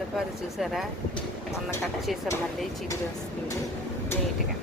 ఎంతకారు చూసారా మొన్న కట్ చేసాం మళ్ళీ చిగురు వస్తుంది నీట్గా